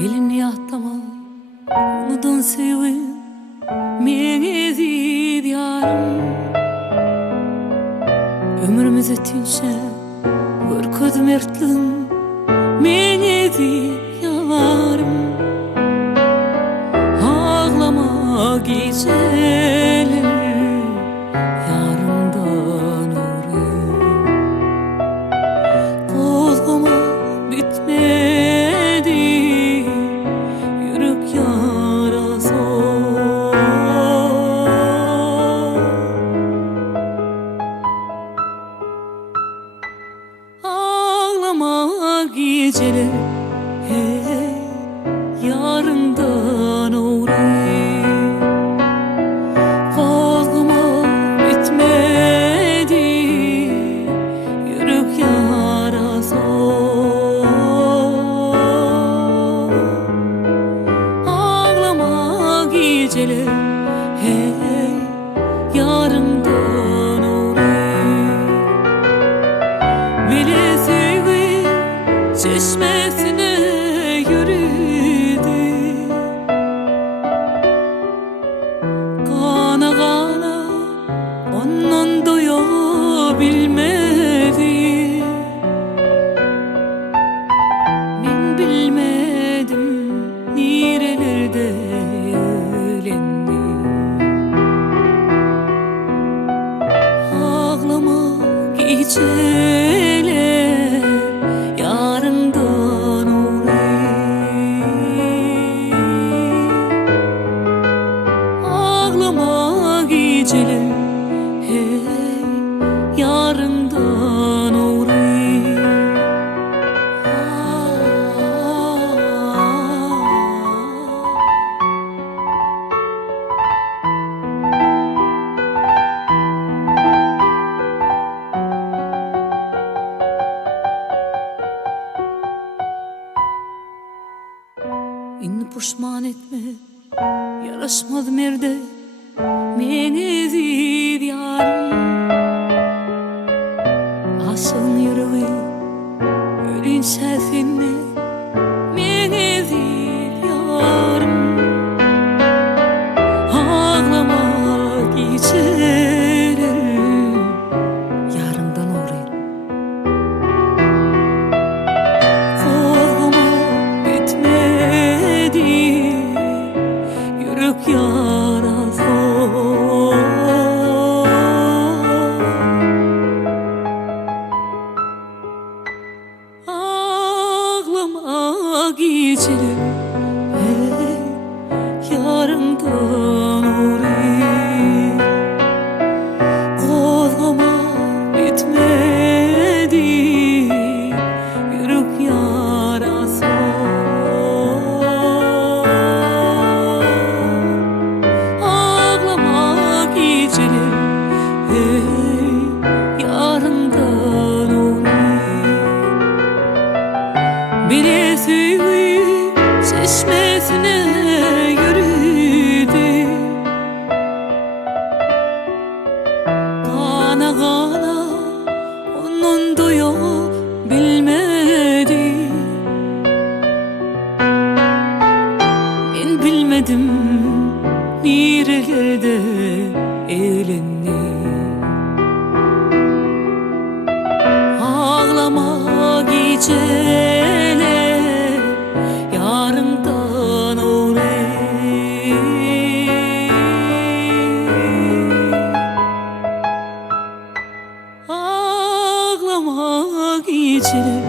Gelin yahtama unudun sevim meni zid yarım. Ömrümüz ötünçe görköz mertlim meni zid yarım. Ağlama geceler yarımdan uğrayım. Kozgama bitmedi yürek yarası. Ağlama geceler hey yarımdan uğrayım. Kozgama bitmedi yürek yarası. Ağlama geceler hey yarımdan uğrayım. Bile sevgi çeşmesine yürüdü. Kana kana onun doyabilmedi. Ben bilmedim nerelerde ölendi. Ağlama geceler yarımdan uğrayım. Ağlama geceler hey yarımdan uğrayım. İnni puşman etme yaraşmadı merde meni zid yarım. Aşığın yüreği ölünçe seni meni zid yarım. Ağlama geceler yarımdan uğrayım. Kozgama bitmedi yürek yarası. Ağlama geceler hey yarımdan uğrayım. Kozgama bitmedi yürek yarası. Ağlama geceler hey yarımdan uğrayım. Bile sevgi çeşmesine yürüdü. Kana kana onun doyabilmedi. Ben bilmedim nerelerde elendi. Ağlama geceler yarımdan uğrayım. Ağlama geceler